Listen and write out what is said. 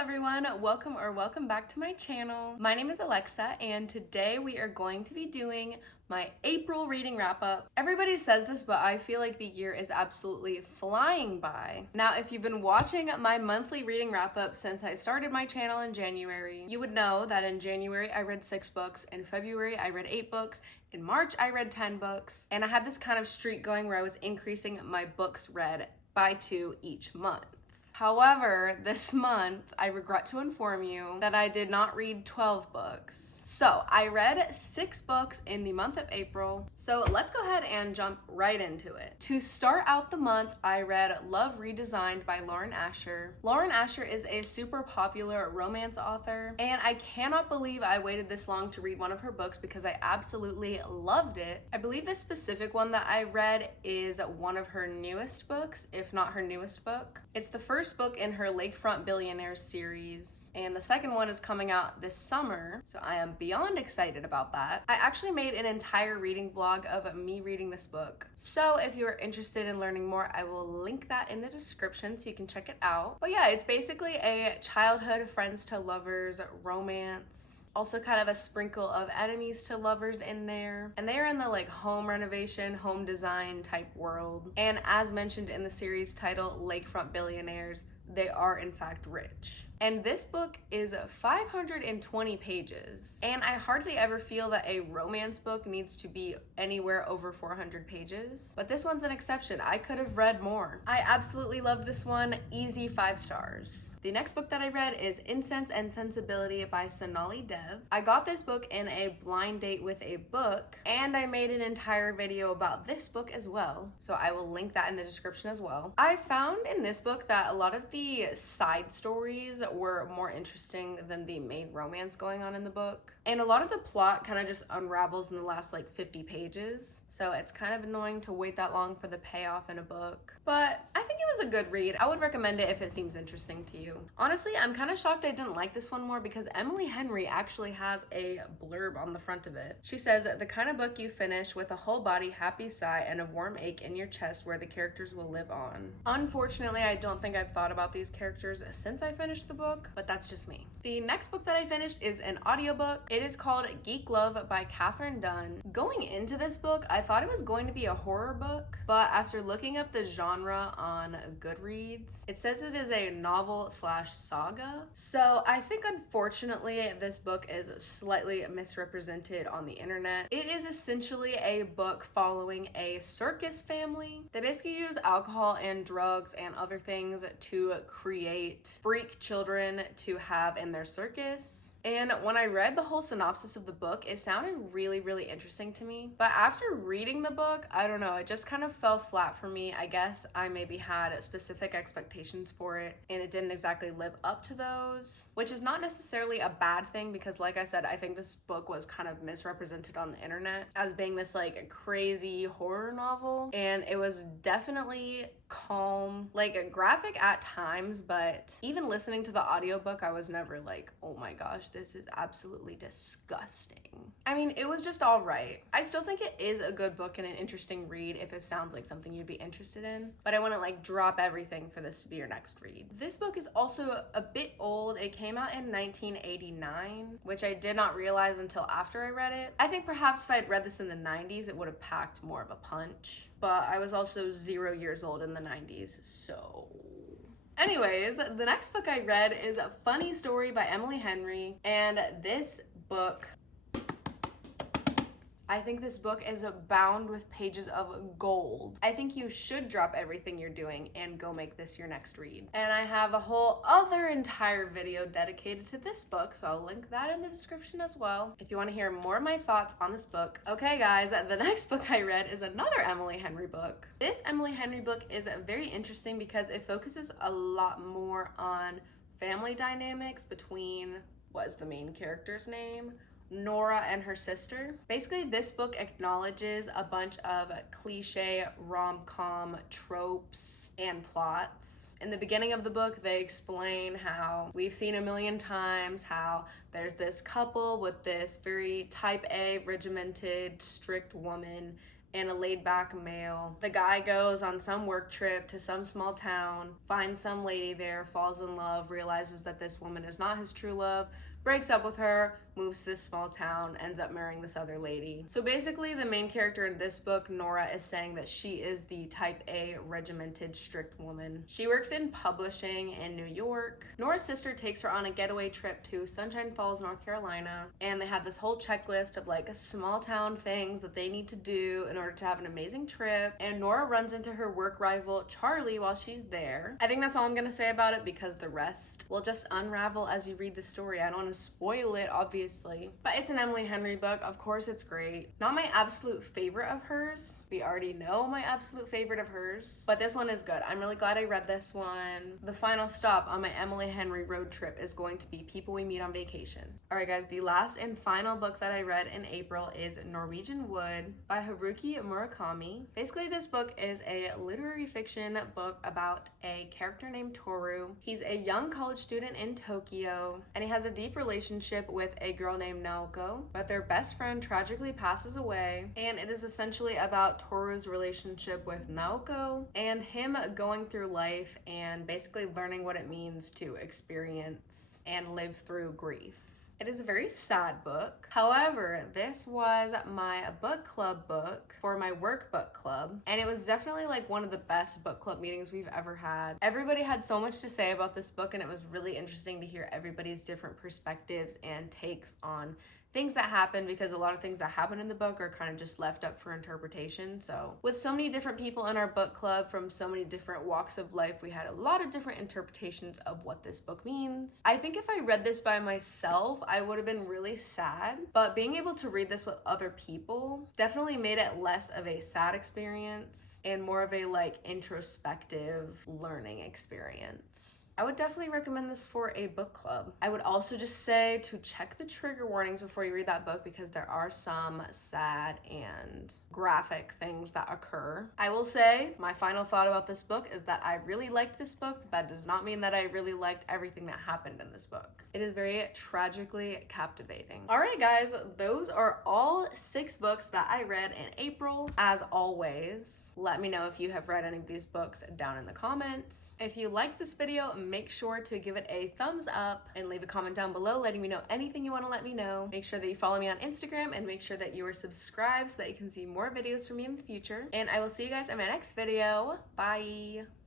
everyone, welcome back to my channel. My name is Alexa and today we are going to be doing my April reading wrap up. Everybody says this, but I feel like the year is absolutely flying by. Now, if you've been watching my monthly reading wrap up since I started my channel in January, you would know that in January I read 6 books, in February I read 8 books, in March I read 10 books, and I had this kind of streak going where I was increasing my books read by 2 each month. However, this month, I regret to inform you that I did not read 12 books. So I read 6 books in the month of April. So let's go ahead and jump right into it. To start out the month, I read Love Redesigned by Lauren Asher. Lauren Asher is a super popular romance author, and I cannot believe I waited this long to read one of her books because I absolutely loved it. I believe the specific one that I read is one of her newest books, if not her newest book. It's the first book in her Lakefront Billionaires series, and the second one is coming out this summer, so I am beyond excited about that. I actually made an entire reading vlog of me reading this book, so if you are interested in learning more, I will link that in the description so you can check it out. But yeah, it's basically a childhood friends to lovers romance. Also kind of a sprinkle of enemies to lovers in there. And they're in the like home renovation, home design type world. And as mentioned in the series title, Lakefront Billionaires, they are in fact rich. And this book is 520 pages. And I hardly ever feel that a romance book needs to be anywhere over 400 pages. But this one's an exception. I could have read more. I absolutely love this one. Easy 5 stars. The next book that I read is Incense and Sensibility by Sonali. I got this book in a blind date with a book, and I made an entire video about this book as well. So I will link that in the description as well. I found in this book that a lot of the side stories were more interesting than the main romance going on in the book. And a lot of the plot kind of just unravels in the last like 50 pages. So it's kind of annoying to wait that long for the payoff in a book. But I think it was a good read. I would recommend it if it seems interesting to you. Honestly, I'm kind of shocked I didn't like this one more because Emily Henry actually has a blurb on the front of it. She says, "The kind of book you finish with a whole body happy sigh and a warm ache in your chest where the characters will live on." Unfortunately, I don't think I've thought about these characters since I finished the book, but that's just me. The next book that I finished is an audiobook. It is called Geek by Katherine Dunn. Going into this book, I thought it was going to be a horror book, but after looking up the genre on Goodreads, it says it is a novel/saga. So I think unfortunately this book is slightly misrepresented on the internet. It is essentially a book following a circus family. They basically use alcohol and drugs and other things to create freak children to have in their circus. And when I read the whole synopsis of the book, it sounded really, really interesting to me. But after reading the book, I don't know, it just kind of fell flat for me. I guess I maybe had specific expectations for it and it didn't exactly live up to those, which is not necessarily a bad thing because like I said, I think this book was kind of misrepresented on the internet as being this like crazy horror novel. And it was definitely calm, like graphic at times, but even listening to the audiobook, I was never like, oh my gosh, this is absolutely disgusting. I mean, it was just all right. I still think it is a good book and an interesting read if it sounds like something you'd be interested in, but I wouldn't like drop everything for this to be your next read. This book is also a bit old. It came out in 1989, which I did not realize until after I read it. I think perhaps if I'd read this in the 90s, it would have packed more of a punch, but I was also 0 years old in the 90s, so... Anyways, the next book I read is A Funny Story by Emily Henry, and this book, I think this book is bound with pages of gold. I think you should drop everything you're doing and go make this your next read. And I have a whole other entire video dedicated to this book, so I'll link that in the description as well if you want to hear more of my thoughts on this book. Okay guys, the next book I read is another Emily Henry book. This Emily Henry book is very interesting because it focuses a lot more on family dynamics between, what is the main character's name? Nora and her sister. Basically, this book acknowledges a bunch of cliche rom-com tropes and plots. In the beginning of the book, they explain how we've seen a million times how there's this couple with this very type A, regimented, strict woman and a laid-back male. The guy goes on some work trip to some small town, finds some lady there, falls in love, realizes that this woman is not his true love, breaks up with her, moves to this small town, ends up marrying this other lady. So basically the main character in this book, Nora, is saying that she is the type A regimented strict woman. She works in publishing in New York. Nora's sister takes her on a getaway trip to Sunshine Falls, North Carolina, and they have this whole checklist of like small town things that they need to do in order to have an amazing trip, and Nora runs into her work rival Charlie while she's there. I think that's all I'm gonna say about it because the rest will just unravel as you read the story. I don't want to spoil it, obviously, but it's an Emily Henry book. Of course it's great. Not my absolute favorite of hers. We already know my absolute favorite of hers, but this one is good. I'm really glad I read this one. The final stop on my Emily Henry road trip is going to be People We Meet on Vacation. Alright guys, the last and final book that I read in April is Norwegian Wood by Haruki Murakami. Basically this book is a literary fiction book about a character named Toru. He's a young college student in Tokyo, and he has a deep relationship with a girl named Naoko, but their best friend tragically passes away, and it is essentially about Toru's relationship with Naoko and him going through life and basically learning what it means to experience and live through grief. It is a very sad book. However, this was my book club book for my work book club, and it was definitely like one of the best book club meetings we've ever had. Everybody had so much to say about this book, and it was really interesting to hear everybody's different perspectives and takes on things that happen, because a lot of things that happen in the book are kind of just left up for interpretation. So with so many different people in our book club from so many different walks of life, we had a lot of different interpretations of what this book means. I think if I read this by myself, I would have been really sad, but being able to read this with other people definitely made it less of a sad experience and more of a like introspective learning experience. I would definitely recommend this for a book club. I would also just say to check the trigger warnings before you read that book, because there are some sad and graphic things that occur. I will say my final thought about this book is that I really liked this book. That does not mean that I really liked everything that happened in this book. It is very tragically captivating. All right, guys, those are all 6 books that I read in April. As always, let me know if you have read any of these books down in the comments. If you liked this video, make sure to give it a thumbs up and leave a comment down below letting me know anything you want to let me know. Make sure that you follow me on Instagram and make sure that you are subscribed so that you can see more videos from me in the future. And I will see you guys in my next video. Bye!